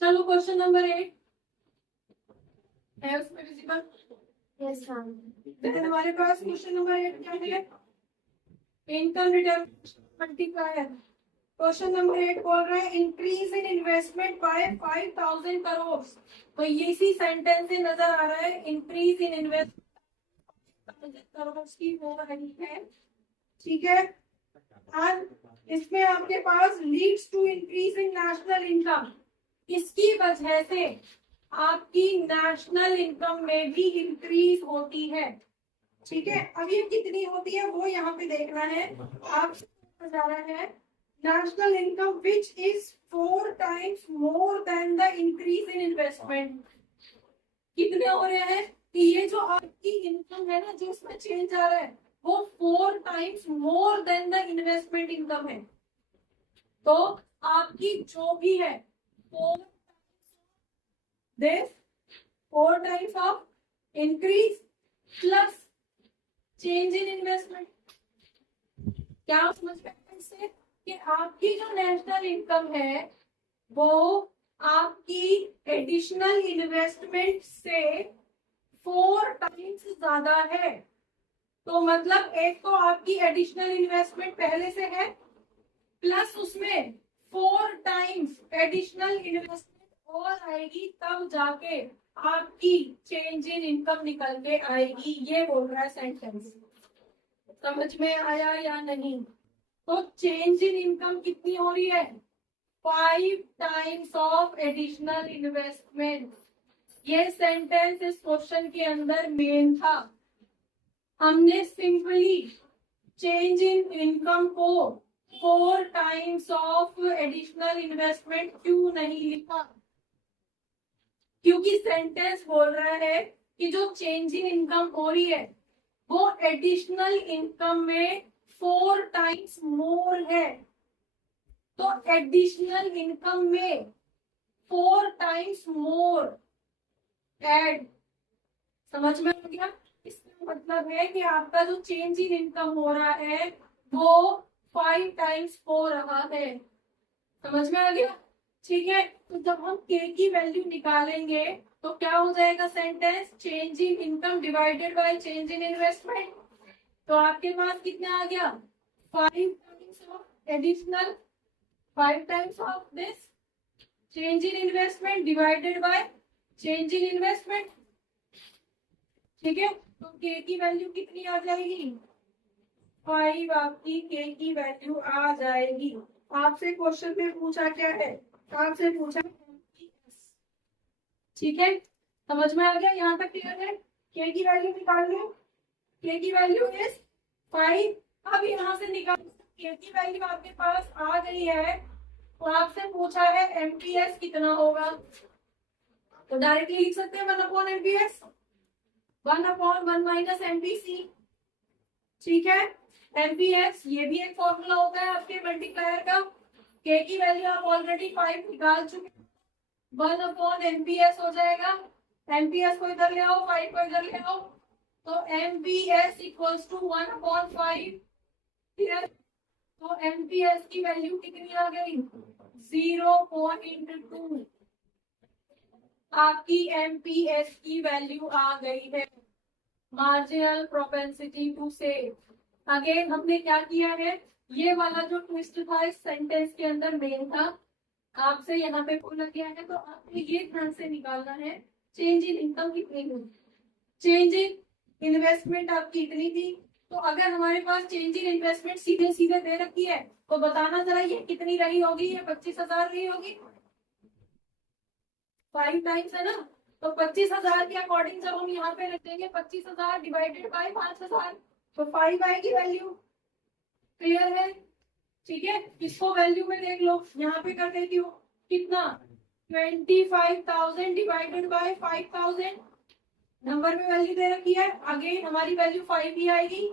चलो question number 8 है उसमें विजिबल। Yes ma'am. फिर हमारे पास क्वेश्चन नंबर 8 क्या है? Income return multiplier. Question number 8 बोल रहा है increase in investment by 5000 crore. तो ये इसी सेंटेंस से नजर आ रहा है इंक्रीज इन इन्वेस्टमेंट करोड़ की हो रही है। ठीक है। और इसमें आपके पास leads to increase in national income. इसकी वजह से आपकी नेशनल इनकम में भी इंक्रीज होती है। ठीक है। अब ये कितनी होती है वो यहाँ पे देखना है। आप जा रहा है national income which is 4 times more than the increase in investment. कितने हो रहे हैं कि ये जो आपकी इनकम है ना, जो इसमें चेंज आ रहा है वो 4 times more than the investment income है। तो आपकी जो भी है 4 times of increase plus change in investment। क्या आप समझ रहे हैं इससे कि आपकी जो नेशनल इनकम है वो आपकी एडिशनल इन्वेस्टमेंट से 4 times ज्यादा है। तो मतलब एक तो आपकी एडिशनल इन्वेस्टमेंट पहले से है प्लस उसमें 4 times एडिशनल इन्वेस्टमेंट और आएगी, तब जाके आपकी चेंज इन इनकम निकल के आएगी। ये बोल रहा है सेंटेंस। समझ में आया या नहीं? तो चेंज इन इनकम कितनी हो रही है? 5 times ऑफ एडिशनल इन्वेस्टमेंट। ये सेंटेंस इस क्वेश्चन के अंदर मेन था। हमने सिंपली चेंज इन इनकम को 4 times ऑफ एडिशनल इन्वेस्टमेंट क्यों नहीं लिखा? क्योंकि सेंटेंस बोल रहा है कि जो चेंज इन इनकम हो रही है वो एडिशनल इनकम में 4 times मोर है। तो एडिशनल इनकम में 4 times मोर ऐड। समझ में आ गया? इसका मतलब है कि आपका जो चेंज इन इनकम हो रहा है वो 5 times हो रहा है। समझ में आ गया? ठीक है। तो जब हम के की वैल्यू निकालेंगे तो क्या हो जाएगा sentence? Change in income divided by change in investment. तो आपके पास कितना आ गया? 5 times of additional 5 times of this change in investment divided by change in investment. ठीक है। तो के की वैल्यू कितनी आ जाएगी? 5 आपकी के की वैल्यू आ जाएगी। आपसे क्वेश्चन में पूछा क्या है? आपसे पूछा MPS। ठीक है। समझ में आ गया? यहाँ तक क्लियर है? के की वैल्यू निकाल लो। के की वैल्यू इज 5। अब यहाँ से निकाल के की वैल्यू आपके पास आ गई है तो आपसे पूछा है MPS कितना होगा। तो डायरेक्टली लिख सकते हैं 1/MPS 1/1 माइनस MPC। ठीक है। MPS ये भी एक फॉर्मूला होता है आपके मल्टीप्लायर का। के की वैल्यू आप ऑलरेडी 5 निकाल चुके, 1/MPS हो जाएगा। MPS को इधर ले आओ, 5 को इधर ले आओ, तो MPS इक्वल्स टू 1/5। तो MPS की वैल्यू कितनी आ गई? 0.2। आपकी MPS की वैल्यू आ गई है, marginal propensity to save. Again हमने क्या किया है, ये वाला जो ट्विस्ट था इस सेंटेंस के अंदर मेन था, आपसे यहाँ पे बोला गया है तो आपको ये ध्यान से निकालना है चेंज इन इनकम कितनी हुई। चेंज इन इन्वेस्टमेंट आपकी इतनी थी, तो अगर हमारे पास चेंज इन इन्वेस्टमेंट सीधे सीधे दे रखी है तो बताना जरा ये कितनी रही होगी? ये 25,000 रही होगी। 5 times है ना, तो 25,000 के अकॉर्डिंग जब हम यहाँ पे रखेंगे 25,000 डिवाइडेड बाय 5,000 तो 5 आएगी वैल्यू। क्लियर है? ठीक है। इसको वैल्यू में देख लो, यहाँ पे कर देती हूँ कितना 25,000 डिवाइडेड बाय 5,000। नंबर में वैल्यू दे रखी है, अगेन हमारी वैल्यू 5 ही आएगी।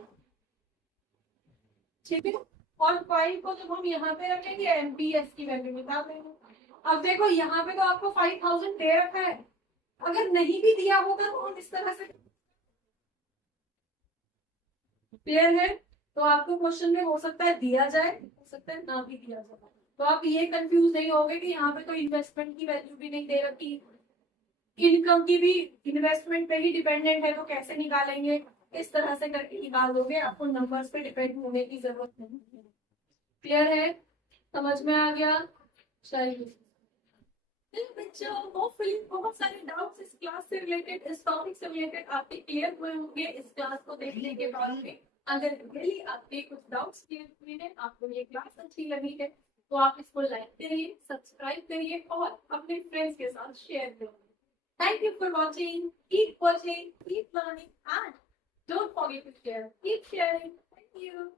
ठीक है। और 5 को जब हम यहाँ पे रखेंगे MPS की वैल्यू निकाल देंगे। अब देखो यहाँ पे तो आपको 5,000 दे रखा है, अगर नहीं भी दिया होगा तो हम इस तरह से। क्लियर है? तो आपको क्वेश्चन में हो सकता है दिया जाए, हो सकता है ना भी दिया जाए। तो आप ये कंफ्यूज नहीं होगे कि यहाँ पे तो इन्वेस्टमेंट की वैल्यू भी नहीं दे रखी, इनकम की भी इन्वेस्टमेंट पे ही डिपेंडेंट है, तो कैसे निकालेंगे? इस तरह से करके निकाल दोगे, आपको नंबर्स पे डिपेंड होने की जरूरत नहीं है। क्लियर है? समझ में आ गया? चलिए बच्चों, होपफुली बहुत सारे डाउट्स इस क्लास से रिलेटेड, इस टॉपिक से रिलेटेड आपके क्लियर हुए होंगे इस क्लास को देखने के बाद में। अगर रियली आपके कुछ डाउट्स क्लियर हुए हैं, आपको ये क्लास अच्छी लगी है, तो आप इसको लाइक करिए, सब्सक्राइब करिए और अपने फ्रेंड्स के साथ शेयर करिए। Thank you for watching. Keep watching, keep learning, and don't forget to share. Keep sharing. Thank you.